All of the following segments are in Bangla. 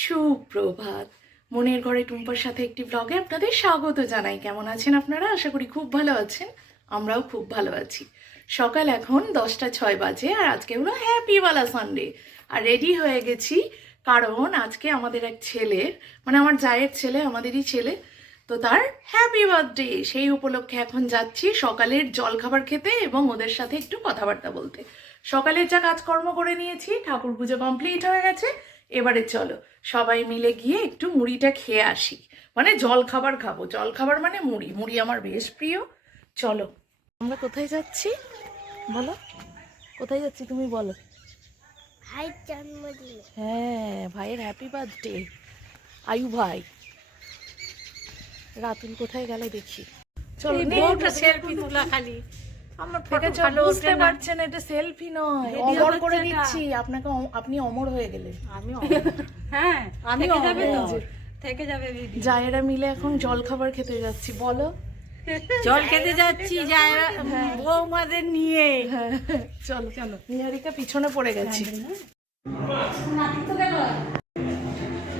সুপ্রভাত। মনের ঘরে টুম্পার সাথে একটি ব্লগে আপনাদের স্বাগত জানাই। কেমন আছেন আপনারা? আশা করি খুব ভালো আছেন। আমরাও খুব ভালো আছি। সকাল এখন 10:06 বাজে আর আজকে হলো হ্যাপিওয়ালা সানডে। আর রেডি হয়ে গেছি কারণ আজকে আমাদের এক ছেলের, মানে আমার জায়ের ছেলে, আমাদেরই ছেলে, তো তার হ্যাপি বার্থডে। সেই উপলক্ষে এখন যাচ্ছি সকালের জলখাবার খেতে এবং ওদের সাথে একটু কথাবার্তা বলতে। সকালের যা কাজকর্ম করে নিয়েছি, ঠাকুর পুজো কমপ্লিট হয়ে গেছে। এবারে চলো সবাই মিলে গিয়ে একটু মুড়িটা খেয়ে আসি, মানে জল খাবার খাবো। জল খাবার মানে মুড়ি, মুড়ি আমার বেশ প্রিয়। চলো। আমরা কোথায় যাচ্ছি বলো, কোথায় যাচ্ছি তুমি বলো। ভাইয়ের জন্মদিন। হ্যাঁ, ভাইয়ের হ্যাপি বার্থডে। আয়ু ভাই। রাতুল কোথায় গেল দেখি। চলো বউটা সেলফি তোলা খালি আমার ফটো ভালো বুঝতে পারছেন এটা সেলফি নয়, অমর করে দিচ্ছি আপনাকে। আপনি অমর হয়ে গেলেন। আমি হ্যাঁ আমি যাবে তো থেকে যাবে ভিডিও। জায়েরা মিলে এখন জল খাবার খেতে যাচ্ছি। বলো। জল খেতে যাচ্ছি যারা বৌমাদের নিয়ে। হ্যাঁ, চলো চলো। নিহারিকা পিছনে পড়ে গেছি।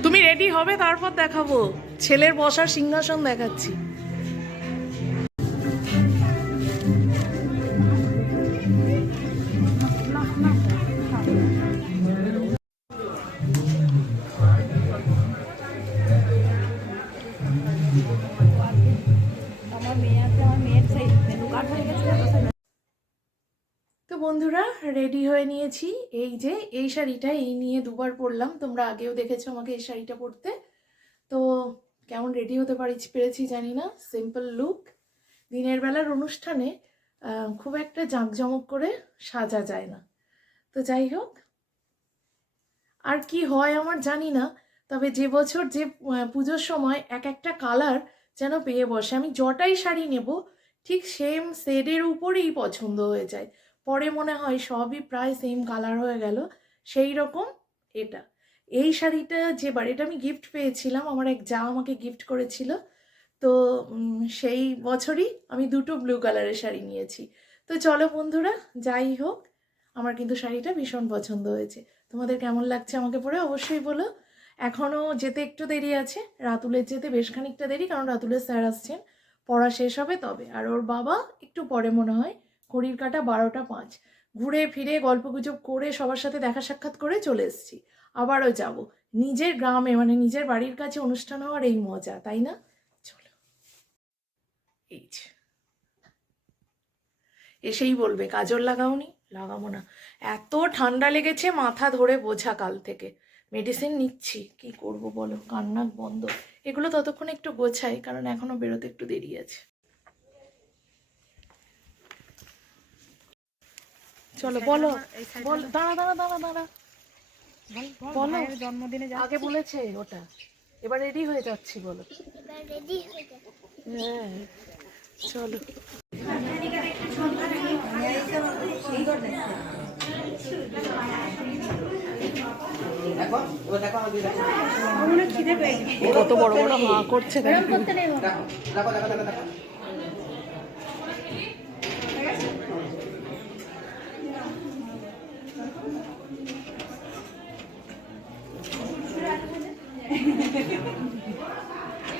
তুমি রেডি হবে তারপর দেখাবো। ছেলের বসার সিংহাসন দেখাচ্ছি। তো বন্ধুরা, রেডি হয়ে নিয়েছি। এই যে এই শাড়িটা, এই নিয়ে দুবার পরলাম, তোমরা আগেও দেখেছো আমাকে এই শাড়িটা পরতে। তো কেমন রেডি হতে পেরেছি জানি না। Simple look. দিনের বেলার অনুষ্ঠানে খুব একটা জাঁকজমক করে সাজা যায় না। তো যাই হোক, আর কি হয় আমার জানি না, তবে যে বছর যে পুজোর সময় এক একটা কালার যেন পেয়ে বসে। আমি যটাই শাড়ি নেব ঠিক সেম শেডের উপরেই পছন্দ হয়ে যায়। পরে মনে হয় সবই প্রায় সেম কালার হয়ে গেল। সেই রকম এটা, এই শাড়িটা যেবার, এটা আমি গিফট পেয়েছিলাম, আমার এক যা আমাকে গিফট করেছিল। তো সেই বছরই আমি দুটো ব্লু কালারের শাড়ি নিয়েছি। তো চলো বন্ধুরা, যাই হোক, আমার কিন্তু শাড়িটা ভীষণ পছন্দ হয়েছে। তোমাদের কেমন লাগছে আমাকে পরে অবশ্যই বলো। এখনও যেতে একটু দেরি আছে, রাতুলের যেতে বেশ খানিকটা দেরি, কারণ রাতুলের স্যার আসছেন, পড়া শেষ হবে তবে। আর ওর বাবা একটু পরে, মনে হয় ঘড়ির কাঁটা 12টা 5। ঘুরে ফিরে গল্পগুজব করে সবার সাথে দেখা সাক্ষাৎ করে চলে এসেছি। আবারও যাব নিজের গ্রামে, মানে নিজের বাড়ির কাছে অনুষ্ঠান হওয়ার এই মজা, তাই না? চলো। এই যে এসেই বলবে কাজল লাগাওনি, লাগাবো না। এত ঠান্ডা লেগেছে, মাথা ধরে বোঝা কাল থেকে। মেডিসিন নিচ্ছি, কি করব বলো, কান্নাক বন্ধ। এগুলো ততক্ষণ একটু গোছাই, কারণ এখনো বেরোতে একটু দেরি আছে। চলো বলো, দাঁড়া দাঁড়া দাঁড়া দাঁড়া, বলো। জন্মদিনে আগে বলেছে ওটা, এবার রেডি হয়ে যাচ্ছি বলো। এবার রেডি হয়ে যাবে। হ্যাঁ চলো। কত বড় বড় মা করছে দেখো।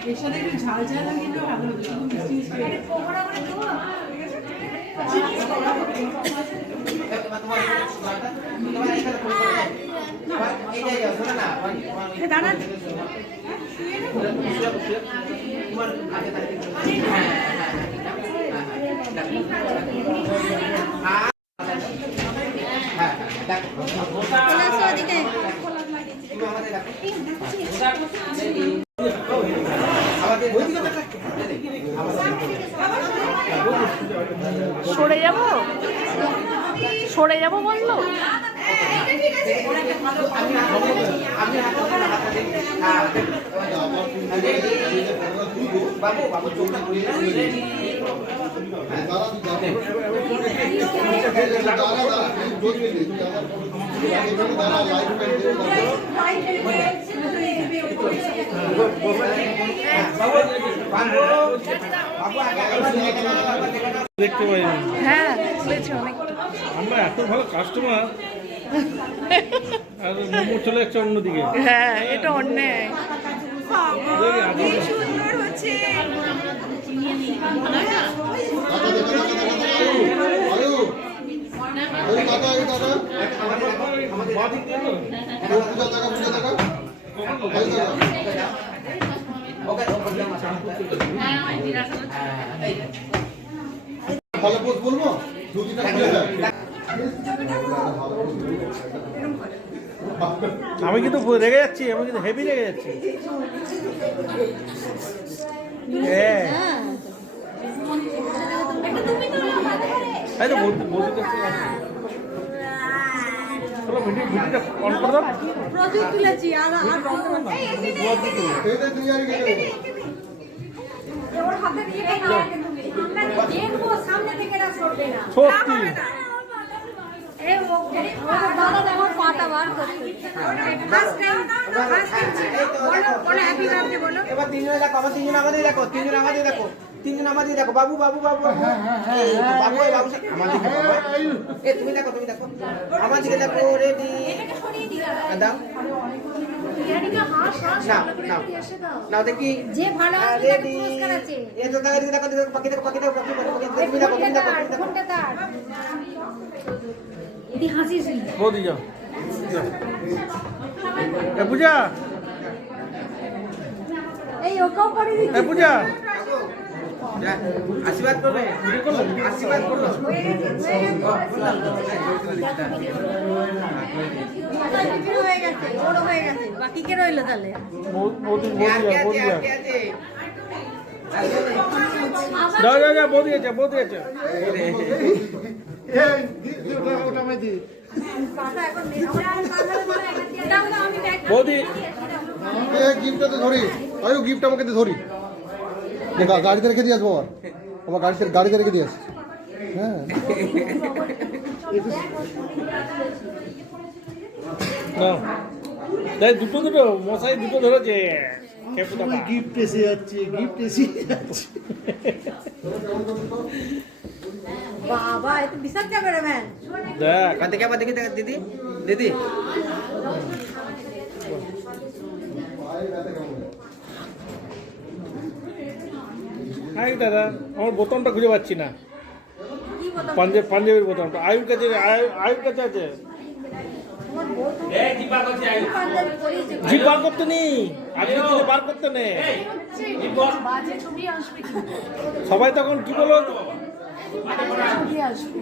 এর সাথে একটু ঝাল ঝাল কিন্তু ভালো হবে, শুধু মিষ্টি সরে যাবো, সরে যাবো বললো। দেখতে পাই হ্যাঁ বলেছি অনেকটা। আমরা এত ভালো কাস্টমার আর মোমো চলে যাচ্ছে অন্যদিকে। হ্যাঁ, এটা অন্যায়। কি সুন্দর হচ্ছে। বলবো আমি কিন্তু রেগে যাচ্ছি, আমি কিন্তু হেভি রেগে যাচ্ছি। হ্যাঁ, এই তো বলতে যাচ্ছি। চলো ভিডিওটা অন করে দাও। প্রদীপ তুলেছি আর ওর হাতে দিয়ে আমরা দেখবো সামনে থেকে এরা সরবে না। সত্যি এই ও দাদা দেখো পাটা বার করছে। ফার্স্ট টাইম বলো হ্যাপি বার্থডে বলো। এবার তিনজনে দেখো, আমার তিনজন আমাদের দেখো, তিনজন আমাদের দেখো, তিনজন আমাদের দেখো। বাবু বাবু বাবু বাবু এই বাবু এই বাবু আমার দিকে বাবু। এই তুমি দেখো, তুমি দেখো আমার দিকে দেখো। রেডি দাও না না না দেখি যে ভালো আসবে তাকে পুরস্কার আছে। এই তো দেখো দেখো দেখো পাখি দেখো পাখি দেখো পাখি দেখো তুমি দেখো তুমি দেখো ফোনটা তার এদি হাসি শুই বৌদি যাও। এ পূজা, এই ওকেও করে দিচ্ছি। এ পূজা আশীর্বাদ করবে, আশীর্বাদ করলো। হয়ে গেছে, ওর হয়ে গেছে, বাকি কে রইলো তাহলে? বৌদি আর কে আছে, বৌদি আর কে আছে? যাও যাও যাও, বৌদি আছে, বৌদি আছে। বৌদি গিফটটা তো ধরি, আয়ু গিফট আমাকে ধরি, গাড়িতে রেখে দিয়ে আসবো। আমার গাড়িতে রেখে দিয়ে আসি। হ্যাঁ, নাও। তাই দুটো দুটো মশাই দুটো ধরেছে। গিফট এসে যাচ্ছে, গিফট এসে যাচ্ছে। বাবা এ তো বিশাল ক্যামেরাম্যান। দেখ আবার দেখি দিদি দিদি হাই দাদা, আমার বোতামটা খুঁজে পাচ্ছি না। কি বলতো পাঞ্জাবের বোতামটা আয়ুর কাছে, আয়ুর কাছে আছে। পাঞ্জাবি পরিয়েছে। জিপ বার করতে নেই, আজকে থেকে বার করতে নেই। বাজে ছবি আসবে কিন্তু, সবাই তখন কি বলো, বাজে ছবি আসবে।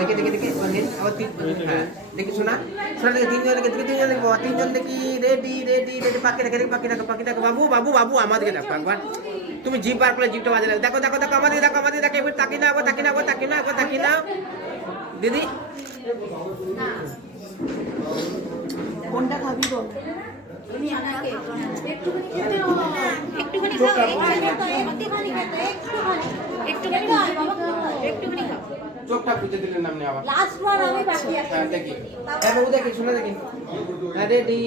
দেখি দেখি দেখি আবার দেখি শোনা শোনা দেখি তিনজন দেখি তিনজন দেখবো, তিনজন দেখি। রেডি রেডি রেডি পাখি দেখে দেখি পাখি দেখো পাখি দেখো। বাবু বাবু বাবু আমাদেরকে দেখো একবার। তুমি জিপ বার করে জিপটা বাজে দেখো দেখো দেখো আমাদের দেখো আমাদের দেখো। এবার তাকি না, একবার তাকি না, একবার তাকি না, একবার তাকি না দিদি। কোনটা খাবি বল? একটুখানি খেতে হবে। একটুখানি খাও, একটুখানি খেতে, একটুখানি খাও বাবা, একটুখানি খাও। চোখটা খুঁজে দিলেন নামনে আবার। লাস্ট ওয়ান আমি বাকি আছে। হ্যাঁ দেখি, হ্যাঁ বাবু দেখি শোনা দেখি। হ্যাঁ রেডি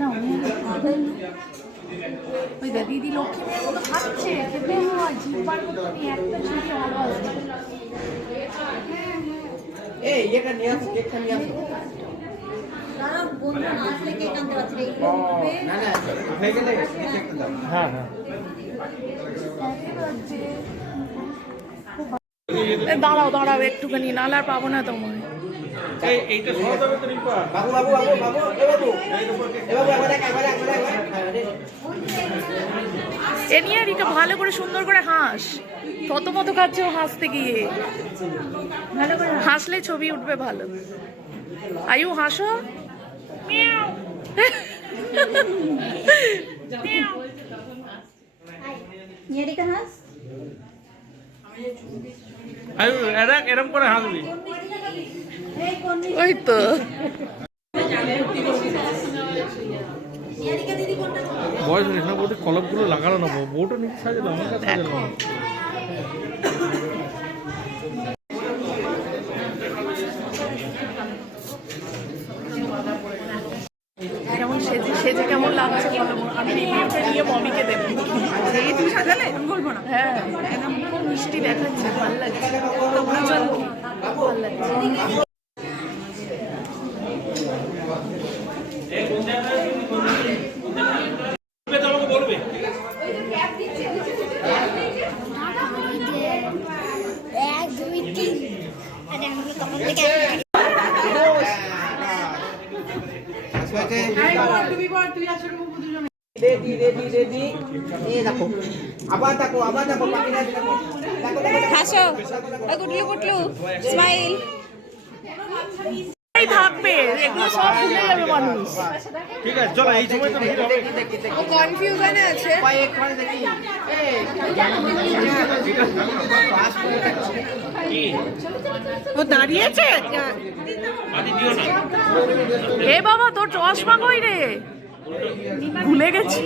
না, ওই দা দিদি লক্ষ্মী মেয়ের মতো খাচ্ছে, খেতে হয়, জিভ বার করতে নেই, একটা ছবি ভালো আসবে। এই এটা নিয়ে আসো, কেকটা নিয়ে আসো। তারা বন্ধু না আসলে কে কানতে পারছে না। ও না না হয়ে গেলে কেকটা দাও। হ্যাঁ হ্যাঁ। দাঁড়াও দাঁড়াও একটুখানি, নাহলে আর পাবো না তোমায়। এইটা শোনা যাবে তো রিপা। বাবু বাবু বাবু বাবু এ বাবু এ বাবু একবার দেখ একবার একবার একবার। হ্যাঁ রেডি এ নিয়ে রিকা ভালো করে সুন্দর করে হাস, কত মতো খাচ্ছে ও হাসতে গিয়ে। ভালো করে হাসলে ছবি উঠবে ভালো। আয়ু হাসো। নিয়েরিকা হাস আয়ু এরম করে হাসবি। এই কোন ওই তো নিয়েরিকা দিদি কোনটা? বয়স হয়েছে না, বলতে কলমগুলো লাগানো না, বউটা নিচে সাজালো, আমার কাছে সাজালো না। আমি সেজে সেজে কেমন লাগছে বলো, আমি রিভিউটা নিয়ে মমিকে দেবো। এই তুই সাজালে আমি বলবো না। হ্যাঁ একদম খুব মিষ্টি দেখাচ্ছে, ভালো লাগছে, তোমরা চলো, ভালো লাগছে। এক দুই তিন আরে আমি তখন থেকে তুমি বল, তুই আসলে মুখ দুজন রেডি রেডি রেডি। এই দেখো, আবার দেখো পাখিটা দেখো, দেখো দেখো হাসো, গুটলু গুটলু স্মাইল। এই থাকবে, এগুলো সব ভুলে যাবে মানুষ। ঠিক আছে চলো, এই সময় তো ভিড় হবে। ও কনফিউশনে আছে। একবারে দেখি ও দাঁড়িয়েছে। এ বাবা তোর চশমা কই রে, ভুলে গেছি।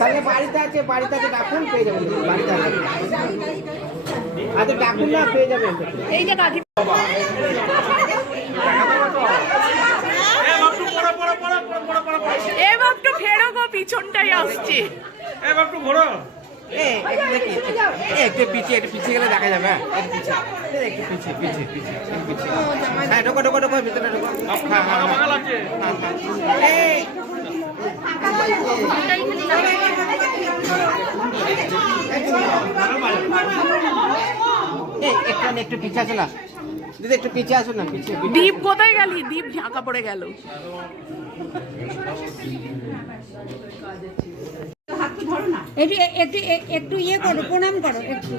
তাহলে বাড়িতে আছে ডাকুন, পেয়ে যাবেন, বাড়িতে আছে আচ্ছা, ডাকুন না পেয়ে যাবেন। এই যে কাকি এ বাপটু ফেরো গো, পিছনটাই আসছে। এ বাপটু ঘোরো। একটু পিছিয়ে গেলে দেখা যাবে। হ্যাঁ একটু পিছিয়ে। হ্যাঁ ঢোকো ভিতরে ঢোকো। আপনার ভাগা ভাগা লাগছে। একটু পিছিয়ে আসো না দিদি, একটু পিছিয়ে আসো না, পিছিয়ে। দীপ কোথায় গেলি? দীপ ঢাকা পড়ে গেল। একটু একটু একটু ইয়ে করো, প্রণাম করো একটু।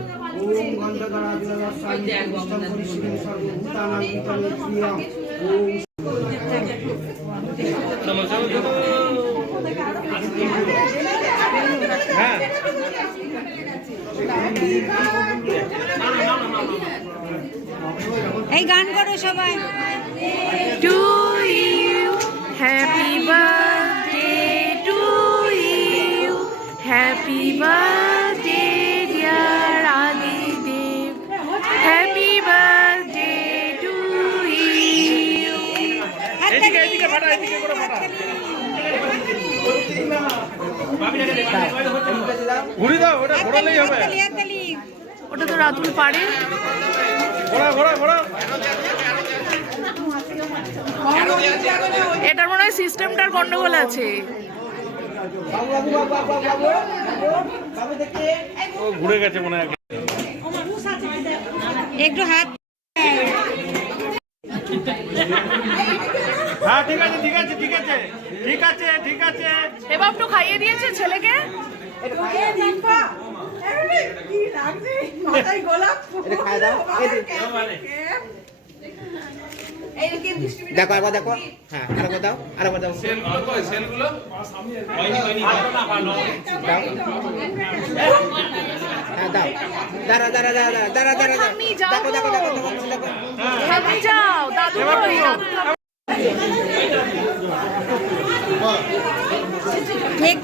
চলো চলো চলো। হ্যাঁ এই গান করো সবাই। To you happy birthday, to you happy birthday dear Adidev, happy birthday to you. এদিকে এদিকে ফাটা, এদিকে করে ফাটা। ঘুরি দাও, ওটা ঘোরালেই হবে। হাততালি। ওটা তো রাতুল পারে। ঘোরা। এটার মনে হয় সিস্টেমটার গন্ডগোল আছে। ও ঘুরে গেছে মনে হয়। একটু হাত। হ্যাঁ ঠিক আছে। এবার একটু খাইয়ে দিয়েছে ছেলেকে। মাথায় গোলাপ এটা খাই দাও। দেখো আরেকবার দেখো। হ্যাঁ আরেকবার দাও। হ্যাঁ দাও। দাঁড়া। ঠাম্মি যাও দেখো গো। ঠাম্মি যাও, দাদু কই?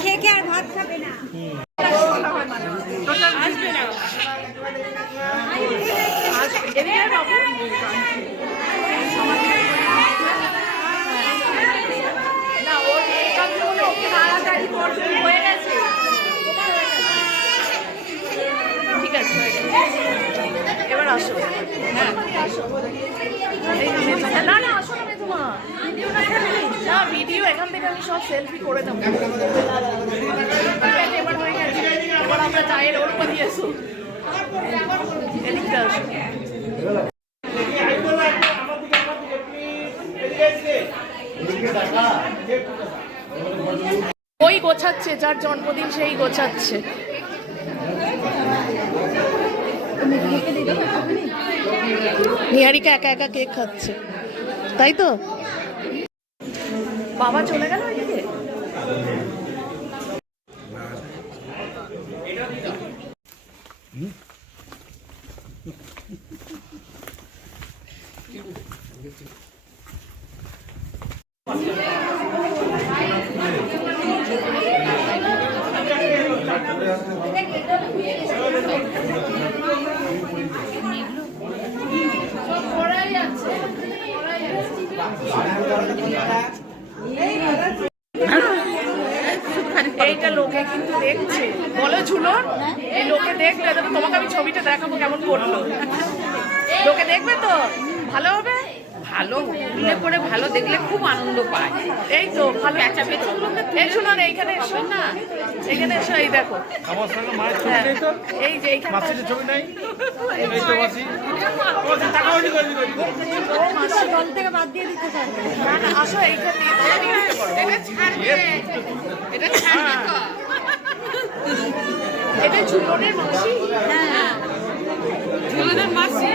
খেয়ে আর ভাত খাবে না। আসবে না। এদিকে আয় বাবু। না ওর মেকআপ গুলো ওকে তাড়াতাড়ি কর, হয়ে গেছে। ঠিক আছে হয়ে গেছে। এবার আসো। হ্যাঁ আসো। না আসো না মেজমা। না ভিডিও এখান থেকে আমি সব সেলফি করে দেবো। ঠিক আছে এবার হয়ে গেছে। এবার আমরা চায়ের ওর উপর দিয়ে এসো। এদিকটা আসো। ওই গোছাচ্ছে, যার জন্মদিন সেই গোছাচ্ছে। নিহারিকা একা একা কেক খাচ্ছে, তাই তো? বাবা চলে গেল ওইদিকে। এইটা লোকে কিন্তু দেখছে, বলো ঝুলন, এই লোকে দেখলে তো তোমাকে আমি ছবিটা দেখাবো কেমন করলো। লোকে দেখবে তো ভালো হবে, ভালো উল্লেখ করে ভালো দেখলে খুব আনন্দ পায়। এই তো ভালো পেঁচা পেঁচাগুলোকে এই ঝুলন এইখানে এসো না, এখানে এসো, এই দেখো আমার সঙ্গে মায়ের ছবি নেই তো, এই যে এইখানে মাসির ছবি নাই, এই তো মাসি টাকা হয়নি করে দিল। দল থেকে বাদ দিয়ে দিতে চায়। না না আসো এইখানে, এটা ছাড়বে, এটা ছাড়বে তো। এটা ঝুলনের মাসি। হ্যাঁ ঝুলনের মাসি,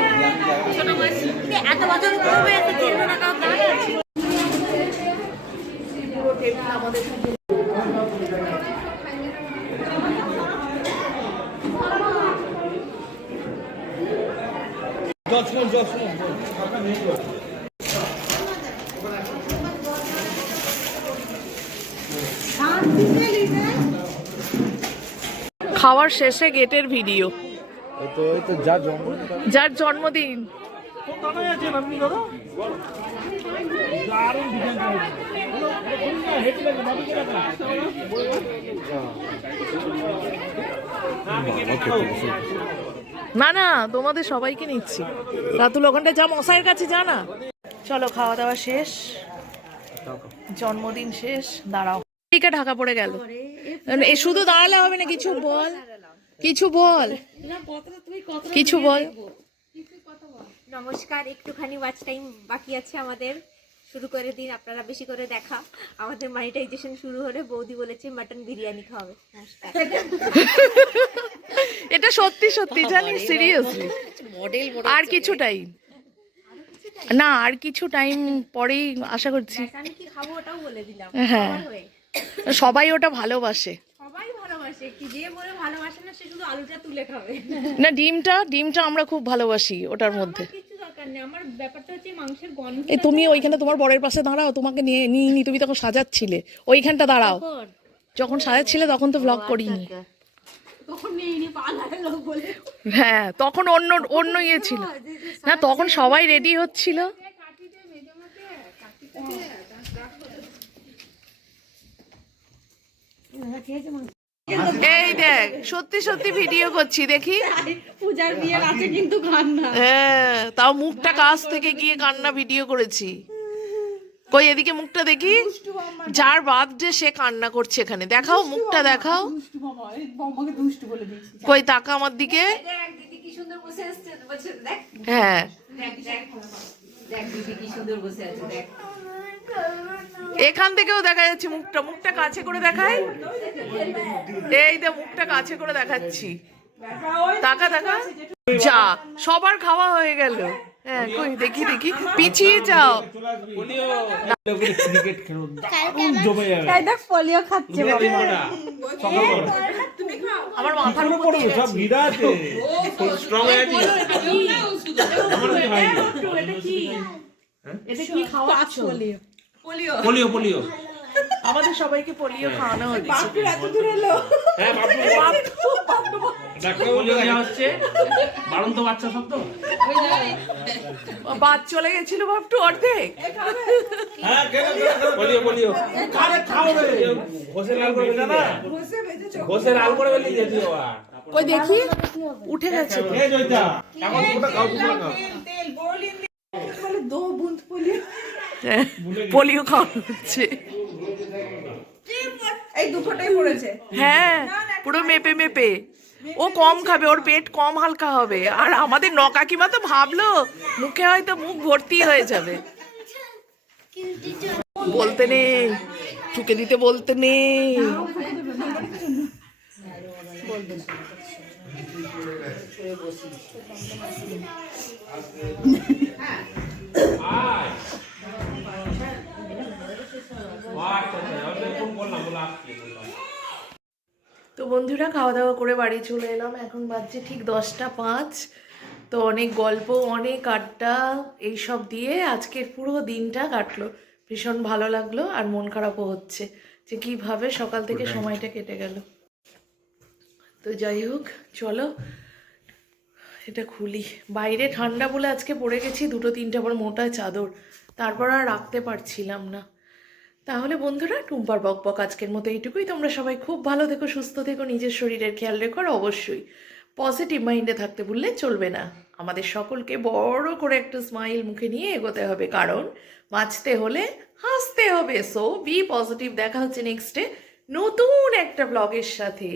ছোট মাসি। এত বছর পরে এসে চিনবে না কাউকে। পুরো টেবিল আমাদের খাওয়ার শেষে গেটের ভিডিও, যার জন্মদিন। না না তোমাদের সবাইকে নিচ্ছি, রাতুল ওখানটা যা মশাইয়ের কাছে যা না। চলো খাওয়া দাওয়া শেষ, জন্মদিন শেষ। দাঁড়াও, টিকা ঢাকা পড়ে গেল। এ শুধু দাঁড়ালে হবে না, কিছু বল, কিছু বল, কিছু বল। নমস্কার, একটুখানি ওয়াচ টাইম বাকি আছে আমাদের, শুরু করে দিন আপনারা বেশি করে দেখা। আমাদের মনিটাইজেশন শুরু হলে বৌদি বলেছে মাটন বিরিয়ানি খাওয়াবে। নমস্কার। এটা সত্যি সত্যি জানি, সিরিয়াসলি। আর কিছু টাইম না, আর কিছু টাইম পরেই আশা করছি। আমি কি খাবো ওটাও বলে দিলাম। হ্যাঁ, আমার হয়ে। সবাই ওটা ভালোবাসে। সবাই ভালোবাসে, কি যে বলে ভালোবাসে না সে শুধু আলুটা তুলে খাবে। না ডিমটা আমরা খুব ভালোবাসি ওটার মধ্যে। কিছু দরকার নেই, আমার ব্যাপারটা হচ্ছে মাংসের গন্ধ। এই তুমি ওইখানে তোমার বরের পাশে দাঁড়াও, তোমাকে নিয়ে নি, তুমি তখন সাজাচ্ছিলে, ওইখানটা দাঁড়াও। যখন সাজাচ্ছিলে তখন তো ব্লগ করিনি। তখন নেই নি পালায় লোক বলে। হ্যাঁ তখন অন্য ইয়ে ছিল না, তখন সবাই রেডি হচ্ছিল। এই দেখ সত্যি সত্যি ভিডিও করছি, দেখি। পূজার বিয়ের আছে কিন্তু কান্না। হ্যাঁ তাও মুখটা কাছ থেকে গিয়ে কান্না ভিডিও করেছি। কই এদিকে মুখটা দেখি, যার বার্থডে সে কান্না করছে, এখানে দেখাও মুখটা দেখাও। কই তাকা আমার দিকে। দিদি কি সুন্দর বসে আসছে, বলছে দেখ হ্যাঁ দেখ দেখ দেখ দিদি কি সুন্দর বসে আছে দেখ। এখান থেকেও দেখা যাচ্ছে মুখটা কাছে করে দেখাই। এই দে মুখটা কাছে করে দেখাচ্ছি, তাকা তাকা। যা সবার খাওয়া হয়ে গেল। হ্যাঁ কই দেখি পিছিয়ে যাও। ক্রিকেট খেলো দারুণ জমে যাবে। এই দেখ পোলিও খাচ্ছে বাবা। আমার মাথার উপর পড়ো সব গিরা আছে, স্ট্রং আছে। এটা কি খাওয়াচ্ছ? পোলিও আমাদের সবাইকে পোলিও খাওয়ানো হচ্ছে। হ্যাঁ ডাক্তার পোলিও দেওয়া হচ্ছে, বাড়ন্ত বাচ্চা সব তো। বাদ চলে গেছিল বাপটু অর্ধেক। হ্যাঁ পোলিও আরে খাও রে, ঘষে লাল করে বেটা না, ঘষে লাল করে বেলি যেতে বাবা। কই দেখি উঠে গেছে। এই জয়টা এখন পুরোটা খাও, পুরোটা খাও। পোলিও খাওয়ানো হচ্ছে। এই দুটোটাই পড়েছে। হ্যাঁ পুরো মেপে ও কম খাবে, ওর পেট কম হালকা হবে। আর আমাদের নকাকিমা তো ভাবলো মুখে হয়তো মুখ ভর্তি হয়ে যাবে। বলতে নেই, ঠুকে দিতে বলতে নেই। তো বন্ধুরা খাওয়া দাওয়া করে বাড়ি চলে এলাম, এখন বাজছে ঠিক 10:05। তো অনেক গল্প, অনেক আড্ডা, এইসব দিয়ে আজকের পুরো দিনটা কাটলো। ভীষণ ভালো লাগলো, আর মন খারাপও হচ্ছে যে কীভাবে সকাল থেকে সময়টা কেটে গেল। তো যাই হোক চলো এটা খুলি। বাইরে ঠান্ডা বলে আজকে পরে গেছি 2-3টা আবার মোটা চাদর, তারপর আর রাখতে পারছিলাম না। তাহলে বন্ধুরা, টুম্পার বকবক আজকের মতো এইটুকুই। তোমরা সবাই খুব ভালো থেকো, সুস্থ থেকো, নিজের শরীরের খেয়াল রেখো, আর অবশ্যই পজিটিভ মাইন্ডে থাকতে ভুললে চলবে না। আমাদের সকলকে বড় করে একটা স্মাইল মুখে নিয়ে এগোতে হবে, কারণ বাঁচতে হলে হাসতে হবে। So be positive. দেখা হচ্ছে নেক্সটে নতুন একটা ব্লগের সাথে।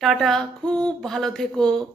টাটা, খুব ভালো থেকো।